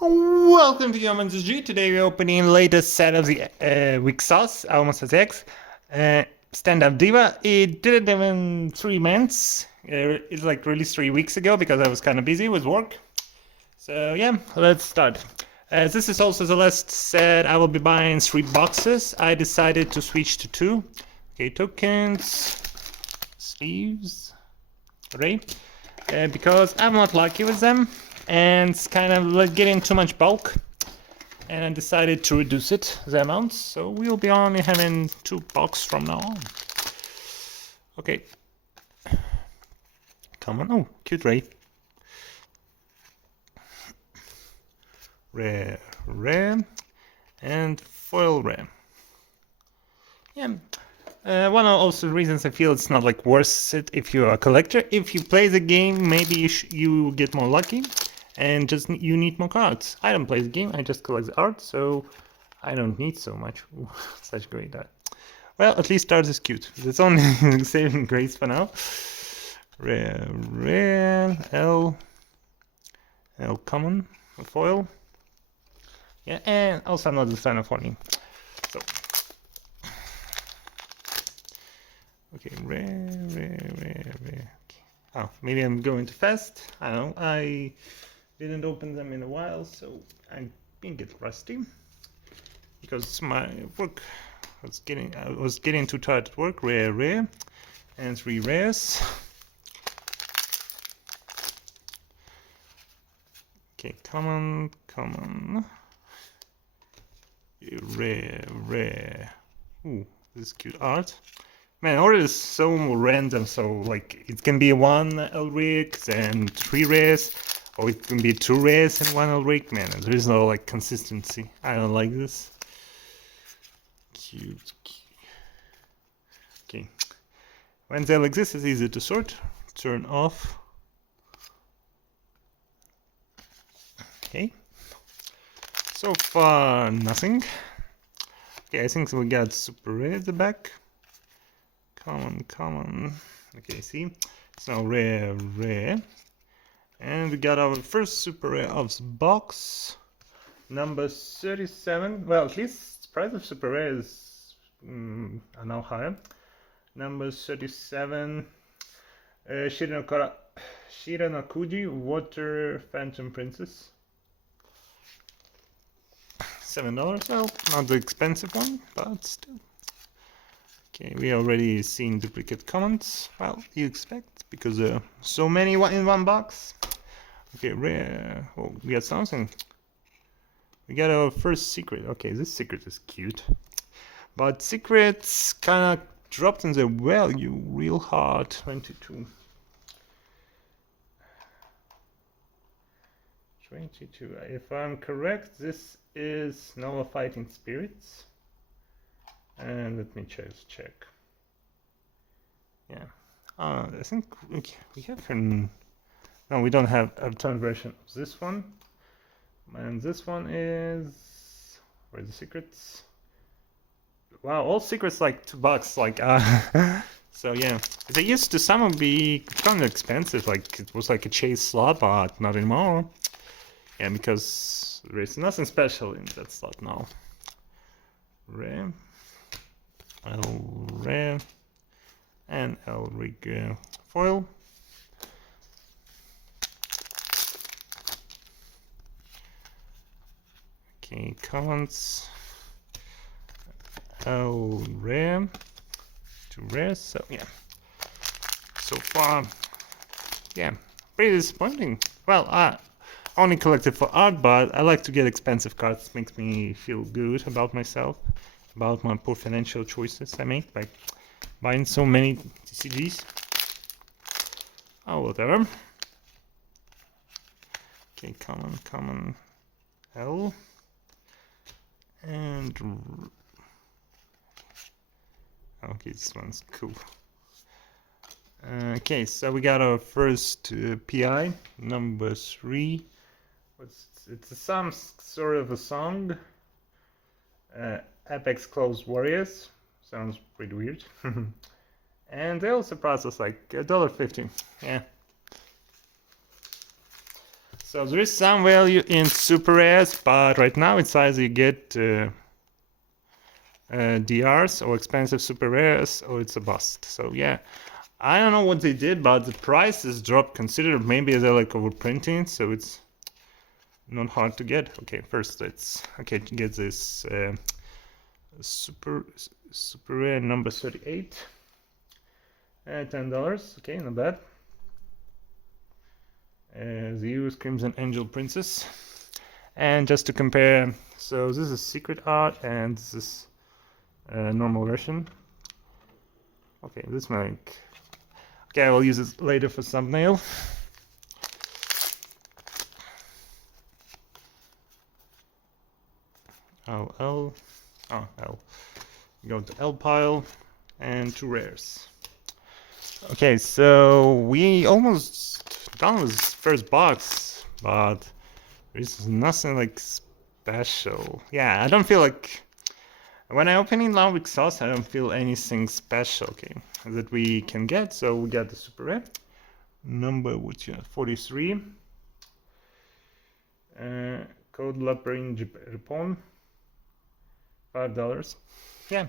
Welcome to Humans G. Today we're opening latest set of the Wixoss, almost as X, Stand-Up Diva. It did it in 3 months. It's like released 3 weeks ago because I was kind of busy with work. So yeah, let's start. As this is also the last set, I will be buying 3 boxes. I decided to switch to 2. Okay, tokens, sleeves, array, because I'm not lucky with them. And it's kind of like getting too much bulk, and I decided to reduce the amount, so we'll be only having 2 boxes from now on. Okay, come on. Oh, cute ray. Rare, and foil rare. Yeah. One of also reasons I feel it's not like worth it if you're a collector. If you play the game, maybe you get more lucky, and just you need more cards. I don't play the game, I just collect the art, so I don't need so much. Ooh, such great art. Well, at least art is cute. That's only saving grace for now. Rare, L common, foil. Yeah, and also I'm not a fan of hoarding. So, okay, rare. Okay. Oh, maybe I'm going too fast. I don't know. I didn't open them in a while, so I'm being a bit rusty because my work I was getting too tired at work. Rare, and 3 rares. Okay, common. Rare. Ooh, this is cute art. Man, art is so random, so like it can be 1 Elric and 3 rares, or it can be 2 rares and 1 Elric. Man, there is no like consistency. I don't like this. Cute. Okay. When they like this, it's easy to sort. Turn off. Okay. So far, nothing. Okay, I think we got super rare at the back. Common. Okay, see? It's now rare. And we got our first super rare of the box. Number 37. Well, at least the price of super rare is now higher. Number 37. Shiranakuji, Water Phantom Princess. $7. Well, not the expensive one, but still. Okay, we already seen duplicate comments. Well, you expect, because so many in one box. Okay, rare. Oh, we got something. We got our first secret. Okay, this secret is cute. But secrets kind of dropped in the value real hard. 22. If I'm correct, this is Nova Fighting Spirits. And let me just check. Yeah. I think we have no, we don't have a return version of this one. And this one is... Where's the secrets? Wow, all secrets like $2, like so yeah. They used to some be kind of expensive, like it was like a chase slot, but not anymore. Yeah, because there is nothing special in that slot now. Rare. Rare. And Elric foil. Okay, commons. Rare. 2 rares, so yeah. So far, yeah, pretty disappointing. Well, I only collected for art, but I like to get expensive cards. It makes me feel good about myself, about my poor financial choices I make by buying so many TCGs. Oh, whatever. Okay, common L. And okay, this one's cool. Okay, so we got our first PI, number 3. It's some sort of a song. Apex Close Warriors. Sounds pretty weird. And they also price us like $1.50. Yeah. So there is some value in super rares, but right now it's either you get DRs or expensive super rares, or it's a bust. So yeah, I don't know what they did, but the price has dropped considerably. Maybe they're like overprinting, so it's not hard to get. Okay, first let's to get this super rare number 38 at $10. Okay, not bad. The Use Crimson Angel Princess. And just to compare, so this is secret art and this is normal version. Okay, this might. Okay, I will use it later for thumbnail. L. Go to L pile and 2 rares. Okay, so we almost done with this first box, but there's nothing like special. Yeah, I don't feel like when I open in now Wixoss, I don't feel anything special. Okay, that we can get. So we got the super rare number, which is 43. Code Labyrinth Ripon, $5. Yeah.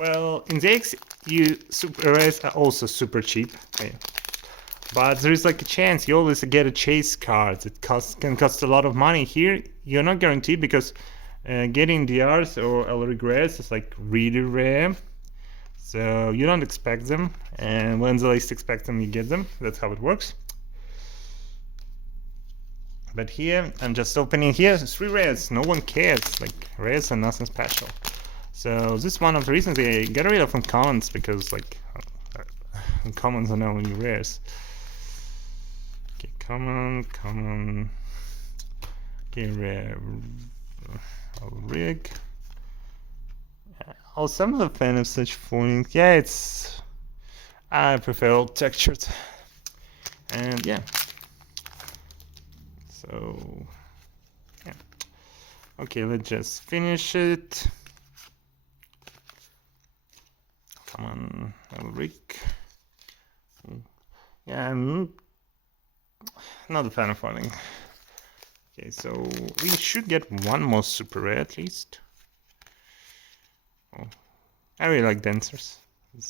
Well, in the X, super rares are also super cheap. Okay. But there is like a chance you always get a chase card that can cost a lot of money. Here, you're not guaranteed because getting DRs or Elric rares is like really rare. So you don't expect them, and when the least expect them, you get them. That's how it works. But here, I'm just opening here 3 rares. No one cares. Like, rares are nothing special. So this is one of the reasons I get rid of uncommons, because like uncommons are now only rares. Okay, common. Okay, rare. Rig. Oh, some of the fan of such foiling. Yeah, it's. I prefer old textured. And yeah. So yeah. Okay, let's just finish it. Come on, Elric. Yeah, I'm not a fan of foiling. Okay, so we should get one more super rare at least. Oh, I really like dancers.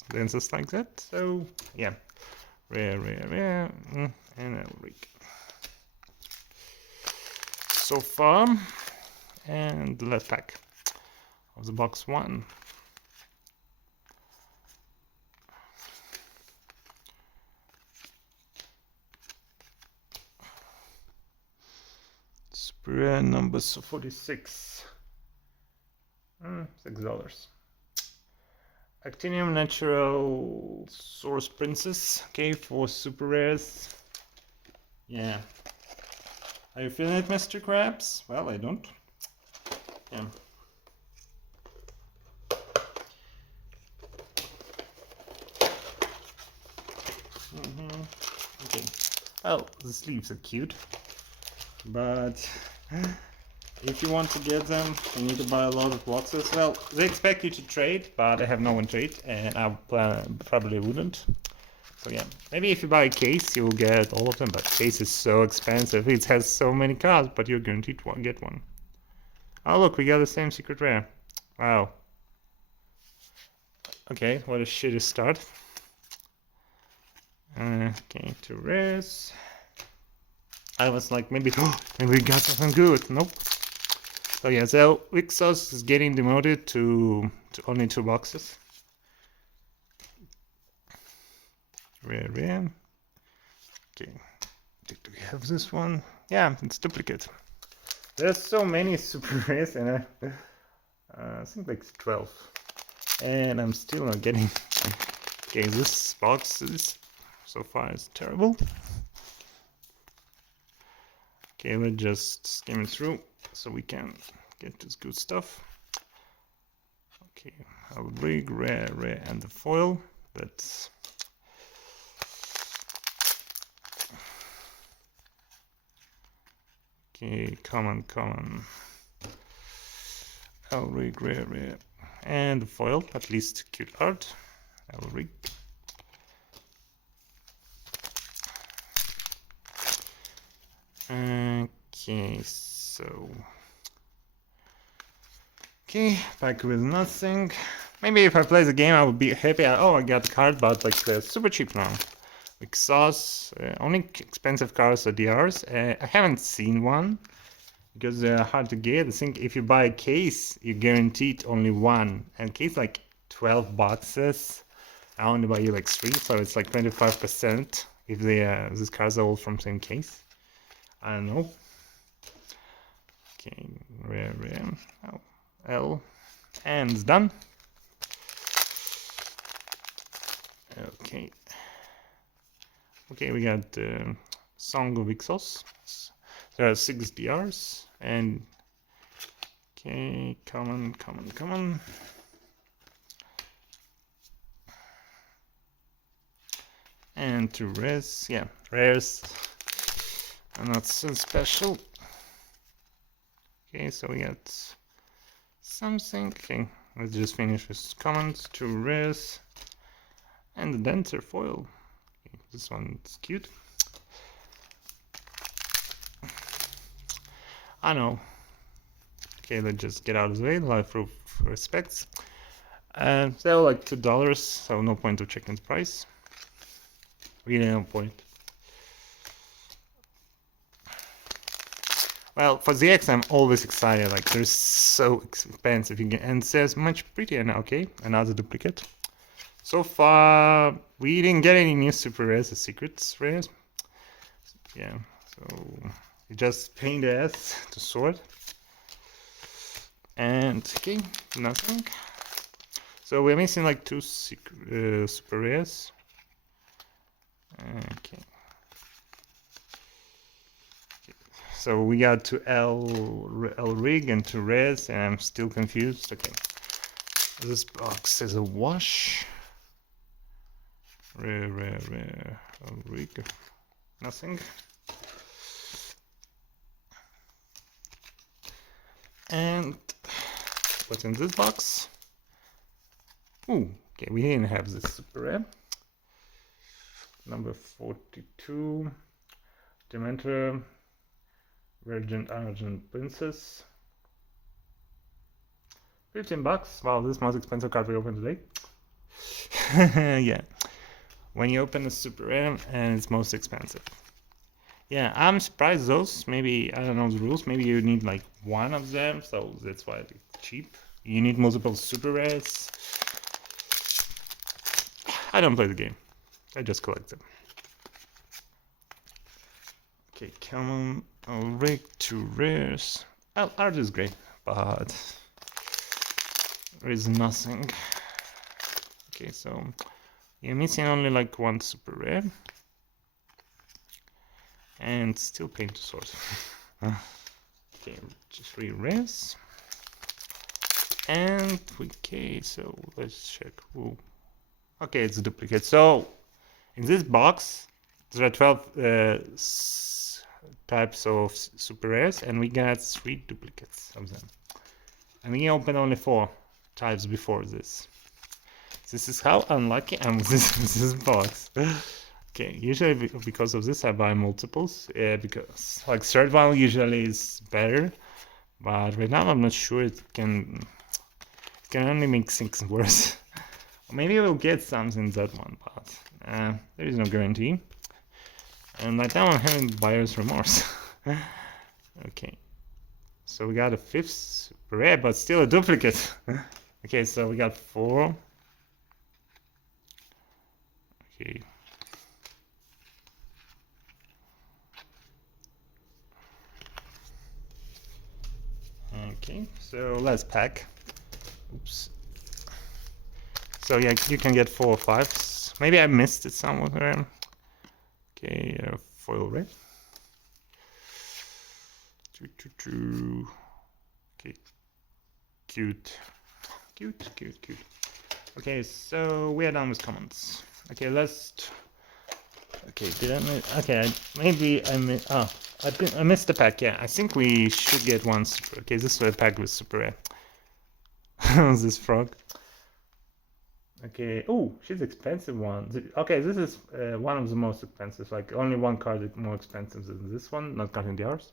Dancers like that. So yeah, rare, and Elric. So far, and the last pack of the box 1. Super rare number 46. $6. Actinium Natural Source Princess. Okay, for super rares. Yeah. Are you feeling it, Mr. Krabs? Well, I don't. Yeah. Okay. Well, the sleeves are cute, but if you want to get them, you need to buy a lot of boxes. Well, they expect you to trade, but I have no one trade, and I probably wouldn't. So yeah, maybe if you buy a case, you'll get all of them, but case is so expensive. It has so many cards, but you're guaranteed to get one. Oh look, we got the same secret rare. Wow. Okay, what a shitty start. Okay, 2 rares. I was like, maybe we got something good. Nope. So yeah, so Wixoss is getting demoted to only 2 boxes. Rare. Okay, do we have this one? Yeah, it's duplicate. There's so many super rares, and I think like 12, and I'm still not getting. Okay, this box is so far is terrible. Okay, let's just skim it through so we can get this good stuff. Okay, I'll rig rare, and the foil. That's okay. Common. I'll rig rare, and the foil. At least cute art. I'll rig. Okay, so... Okay, back with nothing. Maybe if I play the game, I would be happy. Oh, I got the card, but like super cheap now. Wixoss, only expensive cards are DRs. I haven't seen one because they're hard to get. I think if you buy a case, you're guaranteed only one. And case like 12 boxes, I only buy you like 3, so it's like 25% if they these cards are all from same case. I don't know. Okay, rare. Oh, L, and it's done. Okay. Okay, we got Song of Wixoss. There are 6 DRs and okay, come on. And 2 rares, yeah, rares are not so special. Okay, so we got something. Okay, let's just finish with commons, 2 rares, and the Dancer foil. Okay, this one's cute. I know. Okay, let's just get out of the way. Life proof respects. They're like $2, so no point of checking the price. Really no point. Well, for the X, I'm always excited. Like they're so expensive, and it says much prettier now. Okay, another duplicate. So far, we didn't get any new super rares or secrets rares. Yeah, so you just pain the ass to sort. And okay, nothing. So we're missing like 2 super rares. Okay. So we got 2 L rig and 2 rares, and I'm still confused. Okay. This box is a wash. Rare. L rig. Nothing. And what's in this box? Ooh, okay, we didn't have this super rare. Number 42, Dementor, Virgin Argent Princess. $15. Wow, this is the most expensive card we opened today. Yeah, when you open a super rare and it's most expensive. Yeah, I'm surprised those. Maybe, I don't know the rules. Maybe you need like 1 of them, so that's why it's cheap. You need multiple super rares. I don't play the game. I just collect them. Okay, come on. I'll rig 2 rares. Art is great, but there is nothing. Okay, so you're missing only like 1 super rare. And still pain to sort. Okay, just 3 rares. And okay, so let's check. Ooh. Okay, it's a duplicate. So in this box there are 12 types of super rares, and we got 3 duplicates of them. And we opened only 4 types before this. This is how unlucky I'm with this box. Okay, usually because of this I buy multiples, because like third one usually is better, but right now I'm not sure. It can only make things worse. Maybe we'll get something in that one, but there is no guarantee. And right now I'm having buyer's remorse. Okay, so we got a 5th rare, but still a duplicate. Okay, so we got 4. Okay. Okay, so let's pack. Oops. So yeah, you can get 4 or 5s. Maybe I missed it somewhere. Okay, foil red. Okay, cute. Okay, so we are done with comments. Okay, let's. Okay, did I miss? Okay, maybe I missed. Oh, I missed the pack. Yeah, I think we should get 1 super. Okay, this is a pack with super rare. This frog. Okay. Oh, she's expensive one. Okay, this is one of the most expensive. Like only one card is more expensive than this one, not counting the ours.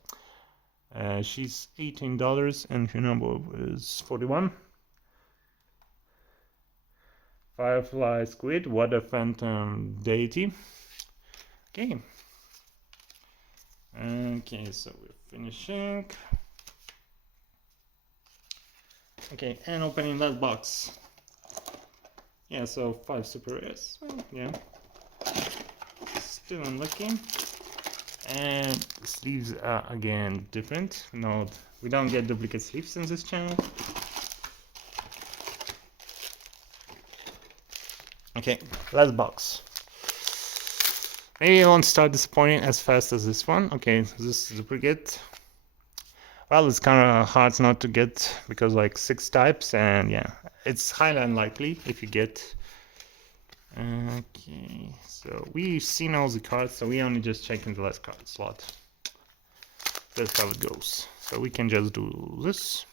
She's $18 and her number is 41. Firefly Squid, Water Phantom Deity. Okay. Okay, so we're finishing. Okay, and opening that box. Yeah, so 5 super rares. Well, yeah. Still unlucky. And the sleeves are again different. No, we don't get duplicate sleeves in this channel. Okay, last box. Maybe it won't start disappointing as fast as this one. Okay, this duplicate. Well, it's kind of hard not to get because like 6 types, and yeah, it's highly unlikely if you get. Okay, so we've seen all the cards, so we only just check in the last card slot. That's how it goes. So we can just do this.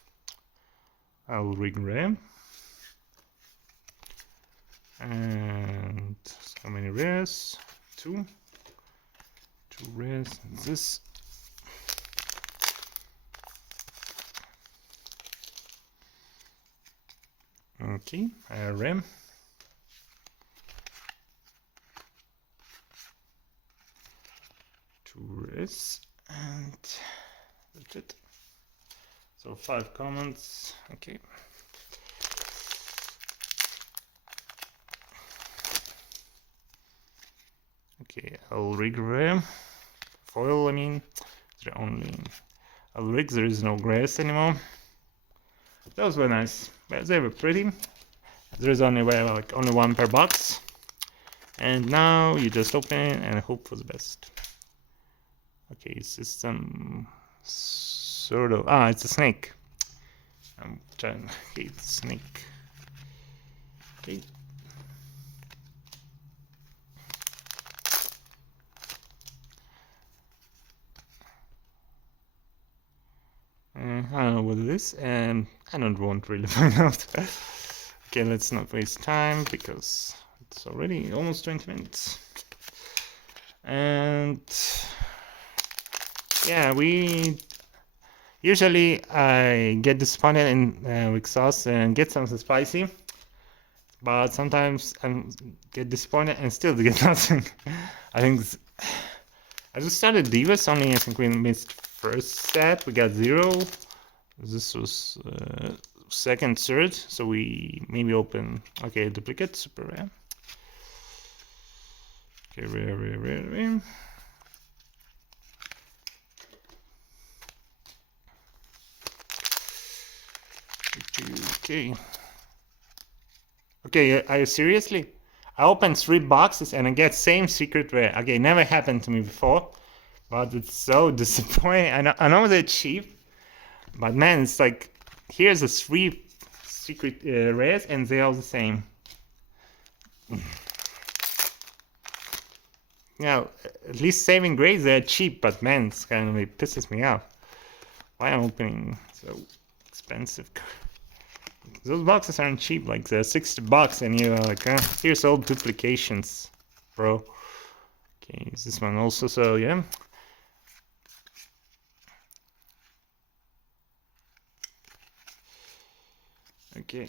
I'll regrab. And how many rares? 2. 2 rares. This. Okay, RAM. 2 rares. And that's it. So 5 comments. Okay. Okay, I'll regrab. Foil, I mean. There only. I'll rig, there is no grass anymore. Those were nice. Well, they were pretty. There's only like only 1 per box. And now you just open it and hope for the best. Okay, it's some sort of it's a snake. I'm trying to hate snake. Okay. I don't know what it is, and I don't want really find out. Okay, let's not waste time because it's already almost 20 minutes. And yeah, usually I get disappointed in Wixoss and get something spicy, but sometimes I get disappointed and still get nothing. I think I just started Divas, only I think we missed first set, we got 0. This was second, third, so we maybe open, okay, duplicate, super rare. Okay, rare. Okay. Okay, are you seriously? I opened 3 boxes and I get same secret rare. Okay, never happened to me before, but it's so disappointing. I know they're cheap, but man, it's like here's the 3 secret rares and they're all the same. Now, at least saving grades, they're cheap, but man, it's kind of it pisses me off. Why am I opening so expensive? Those boxes aren't cheap, like they're $60 and you're like, here's all duplications, bro. Okay, is this one also, so yeah. Okay.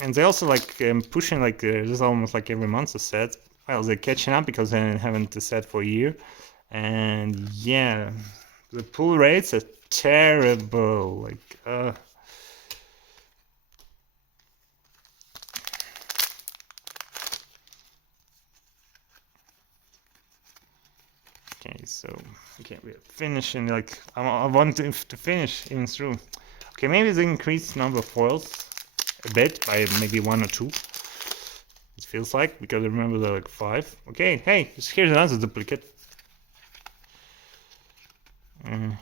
And they also like pushing like just almost like every month a set. Well, they're catching up because they haven't a set for a year. And yeah, the pull rates are terrible. Like, okay, so okay, we're finishing. Like, I want to finish even through. Okay, maybe the increased number of foils a bit by maybe 1 or 2. It feels like, because I remember there are like 5. Okay, hey, here's another duplicate. Okay.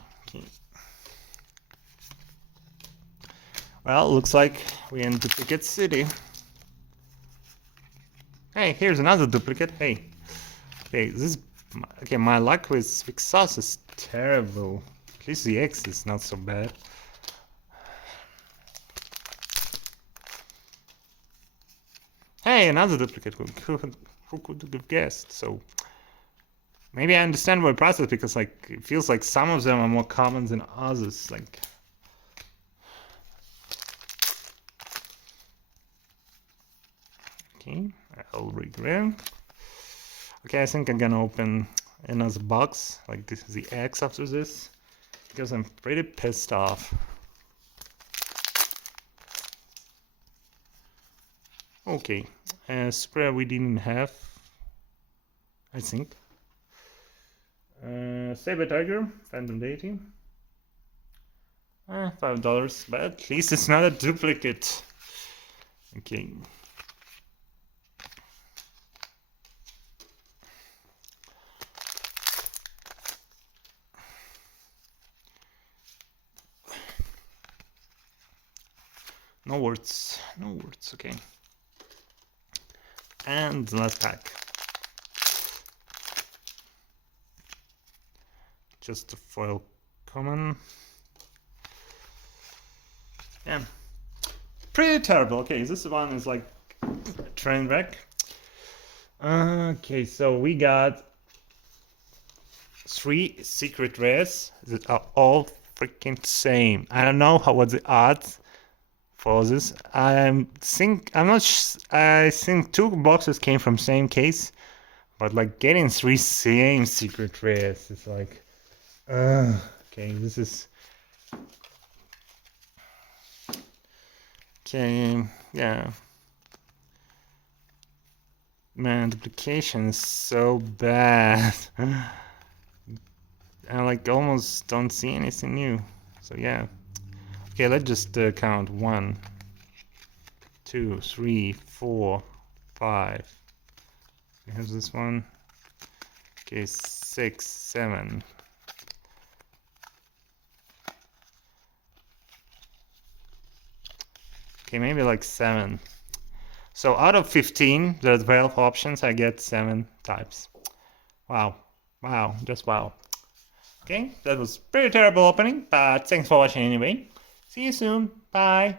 Well, looks like we're in duplicate city. Hey, here's another duplicate. Hey, this. Okay, my luck with Wixoss is terrible. At least the X is not so bad. Hey, another duplicate. Who could have guessed? So maybe I understand the process, because like it feels like some of them are more common than others. Like, okay, I'll regret. Okay, I think I'm gonna open another box. Like this is the X after this, because I'm pretty pissed off. Okay, spray we didn't have, I think. Saber Tiger, Phantom Deity. $5, but at least it's not a duplicate. Okay. No words, okay. And the last pack. Just a foil common. Yeah. Pretty terrible. Okay, this one is like a train wreck. Okay, so we got 3 secret rares that are all freaking same. I don't know what the odds for this. I think 2 boxes came from same case, but like getting 3 same secret rares is like, okay, this is okay. Yeah, man, duplication is so bad. I like almost don't see anything new. So yeah. Okay, let's just count 1, 2, 3, 4, 5. We have this one. Okay, 6, 7. Okay, maybe like 7. So out of 15, there are 12 options. I get 7 types. Wow, wow, just wow. Okay, that was pretty terrible opening, but thanks for watching anyway. See you soon. Bye.